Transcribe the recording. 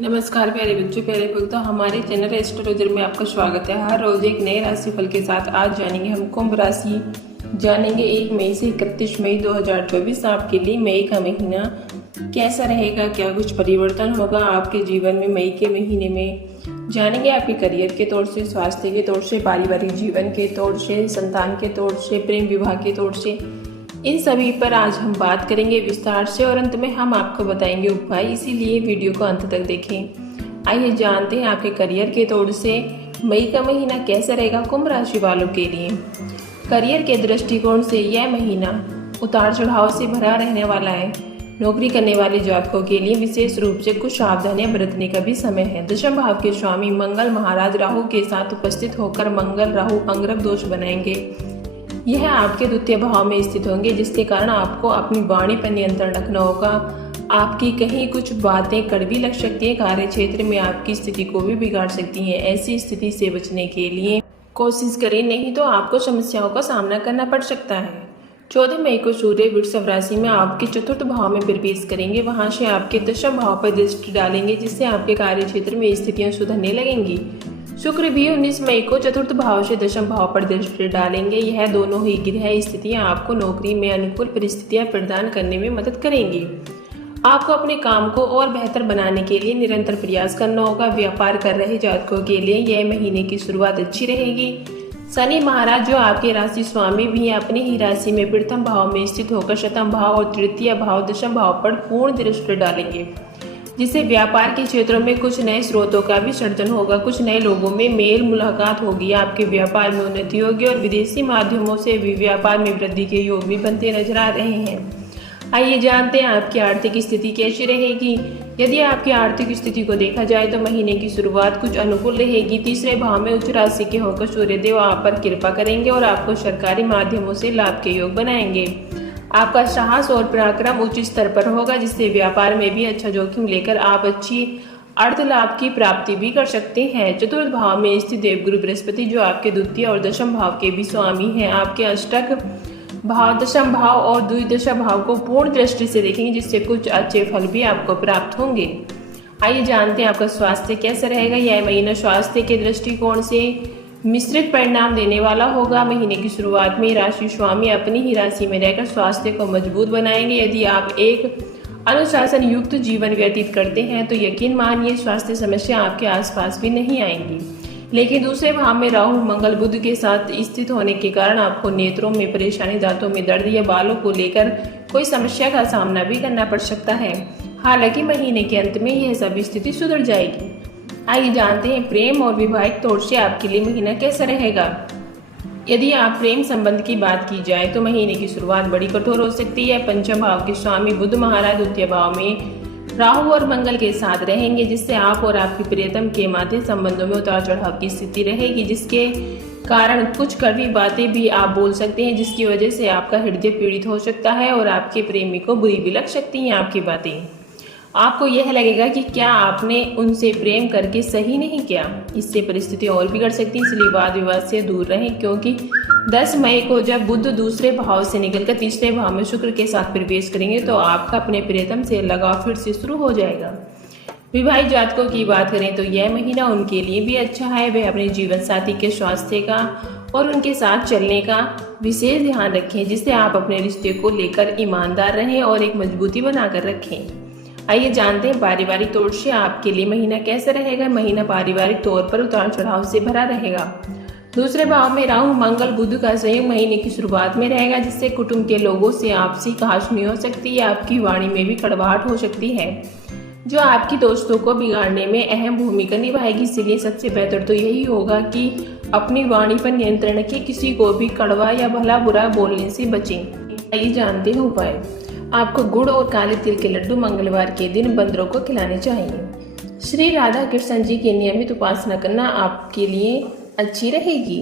नमस्कार प्यारे बच्चों, प्यारे भक्तों, हमारे चैनल एस्ट्रोलॉजर में आपका स्वागत है। हर रोज एक नए राशिफल के साथ आज जानेंगे हम कुंभ राशि। जानेंगे 1 मई से 31 मई 2024 आपके लिए मई का महीना कैसा रहेगा, क्या कुछ परिवर्तन होगा आपके जीवन में मई के महीने में। जानेंगे आपके करियर के तौर से, स्वास्थ्य के तौर से, पारिवारिक जीवन के तौर से, संतान के तौर से, प्रेम विवाह के तौर से, इन सभी पर आज हम बात करेंगे विस्तार से और अंत में हम आपको बताएंगे उपाय, इसीलिए वीडियो को अंत तक देखें। आइए जानते हैं आपके करियर के तौर से मई का महीना कैसा रहेगा कुंभ राशि वालों के लिए। करियर के दृष्टिकोण से यह महीना उतार चढ़ाव से भरा रहने वाला है। नौकरी करने वाले जातकों के लिए विशेष रूप से कुछ सावधानियां बरतने का भी समय है। दशम भाव के स्वामी मंगल महाराज राहु के साथ उपस्थित होकर मंगल राहु अंगरख दोष बनाएंगे। यह आपके द्वितीय भाव में स्थित होंगे, जिसके कारण आपको अपनी वाणी पर नियंत्रण रखना होगा। आपकी कहीं कुछ बातें कड़वी लग सकती है, कार्य क्षेत्र में आपकी स्थिति को भी बिगाड़ सकती हैं। ऐसी स्थिति से बचने के लिए कोशिश करें, नहीं तो आपको समस्याओं का सामना करना पड़ सकता है। 14 मई को सूर्य वृषभ राशि में आपके चतुर्थ भाव में प्रवेश करेंगे। वहां से आपके दशम भाव पर दृष्टि डालेंगे, जिससे आपके कार्य क्षेत्र में स्थितियां सुधरने लगेंगी। शुक्र भी 19 मई को चतुर्थ भाव से दशम भाव पर दृष्टि डालेंगे। यह दोनों ही ग्रह स्थितियां आपको नौकरी में अनुकूल परिस्थितियां प्रदान करने में मदद करेंगी। आपको अपने काम को और बेहतर बनाने के लिए निरंतर प्रयास करना होगा। व्यापार कर रहे जातकों के लिए यह महीने की शुरुआत अच्छी रहेगी। शनि महाराज जो आपके राशि स्वामी भी अपनी ही राशि में प्रथम भाव में स्थित होकर शतम भाव और तृतीय भाव दशम भाव पर पूर्ण दृष्टि डालेंगे, जिससे व्यापार के क्षेत्रों में कुछ नए स्रोतों का भी सर्जन होगा। कुछ नए लोगों में मेल मुलाकात होगी। आपके व्यापार में उन्नति होगी और विदेशी माध्यमों से भी व्यापार में वृद्धि के योग भी बनते नजर आ रहे हैं। आइए जानते हैं आपकी आर्थिक स्थिति कैसी रहेगी। यदि आपकी आर्थिक स्थिति को देखा जाए तो महीने की शुरुआत कुछ अनुकूल रहेगी। तीसरे भाव में उच्च राशि के होकर सूर्यदेव आप पर कृपा करेंगे और आपको सरकारी माध्यमों से लाभ के योग बनाएंगे। आपका साहस और पराक्रम उच्च स्तर पर होगा, जिससे व्यापार में भी अच्छा जोखिम लेकर आप अच्छी अर्थ लाभ की प्राप्ति भी कर सकते हैं। चतुर्थ भाव में स्थित देवगुरु बृहस्पति जो आपके द्वितीय और दशम भाव के भी स्वामी हैं, आपके अष्टक भाव, दशम भाव और द्विदशा भाव को पूर्ण दृष्टि से देखेंगे, जिससे कुछ अच्छे फल भी आपको प्राप्त होंगे। आइए जानते हैं आपका स्वास्थ्य कैसा रहेगा। यह महीना स्वास्थ्य के दृष्टिकोण से मिश्रित परिणाम देने वाला होगा। महीने की शुरुआत में राशि स्वामी अपनी ही राशि में रहकर स्वास्थ्य को मजबूत बनाएंगे। यदि आप एक अनुशासन युक्त जीवन व्यतीत करते हैं तो यकीन मानिए स्वास्थ्य समस्या आपके आसपास भी नहीं आएंगी। लेकिन दूसरे भाव में राहु मंगल बुध के साथ स्थित होने के कारण आपको नेत्रों में परेशानी, दांतों में दर्द या बालों को लेकर कोई समस्या का सामना भी करना पड़ सकता है। हालांकि महीने के अंत में यह सब स्थिति सुधर जाएगी। आइए जानते हैं प्रेम और वैवाहिक तौर से आपके लिए महीना कैसा रहेगा। यदि आप प्रेम संबंध की बात की जाए तो महीने की शुरुआत बड़ी कठोर हो सकती है। पंचम भाव के स्वामी बुध महाराज द्वितीय भाव में राहु और मंगल के साथ रहेंगे, जिससे आप और आपकी प्रियतम के मध्य संबंधों में उतार चढ़ाव की स्थिति रहेगी, जिसके कारण कुछ कड़वी बातें भी आप बोल सकते हैं, जिसकी वजह से आपका हृदय पीड़ित हो सकता है और आपके प्रेमी को बुरी भी लग सकती हैं आपकी बातें। आपको यह लगेगा कि क्या आपने उनसे प्रेम करके सही नहीं किया। इससे परिस्थिति और बिगड़ सकती है, इसलिए वाद विवाद से दूर रहें, क्योंकि 10 मई को जब बुध दूसरे भाव से निकलकर तीसरे भाव में शुक्र के साथ प्रवेश करेंगे तो आपका अपने प्रियतम से लगाव फिर से शुरू हो जाएगा। विवाहित जातकों की बात करें तो यह महीना उनके लिए भी अच्छा है। वे अपने जीवन साथी के स्वास्थ्य का और उनके साथ चलने का विशेष ध्यान रखें, जिससे आप अपने रिश्ते को लेकर ईमानदार रहें और एक मजबूती बनाकर रखें। आइए जानते हैं पारिवारिक तौर से आपके लिए महीना कैसा रहेगा। महीना पारिवारिक तौर पर उतार चढ़ाव से भरा रहेगा। दूसरे भाव में राहु मंगल बुध का सहयोग महीने की शुरुआत में रहेगा, जिससे कुटुंब के लोगों से आपसी कहासुनी हो सकती है। आपकी वाणी में भी कड़वाहट हो सकती है, जो आपकी दोस्तों को बिगाड़ने में अहम भूमिका निभाएगी। इसलिए सबसे बेहतर तो यही होगा कि अपनी वाणी पर नियंत्रण रखें, किसी को भी कड़वा या भला बुरा बोलने से बचें। आइए जानते हैं उपाय। आपको गुड़ और काले तिल के लड्डू मंगलवार के दिन बंदरों को खिलाने चाहिए। श्री राधा कृष्ण जी की नियमित उपासना करना आपके लिए अच्छी रहेगी।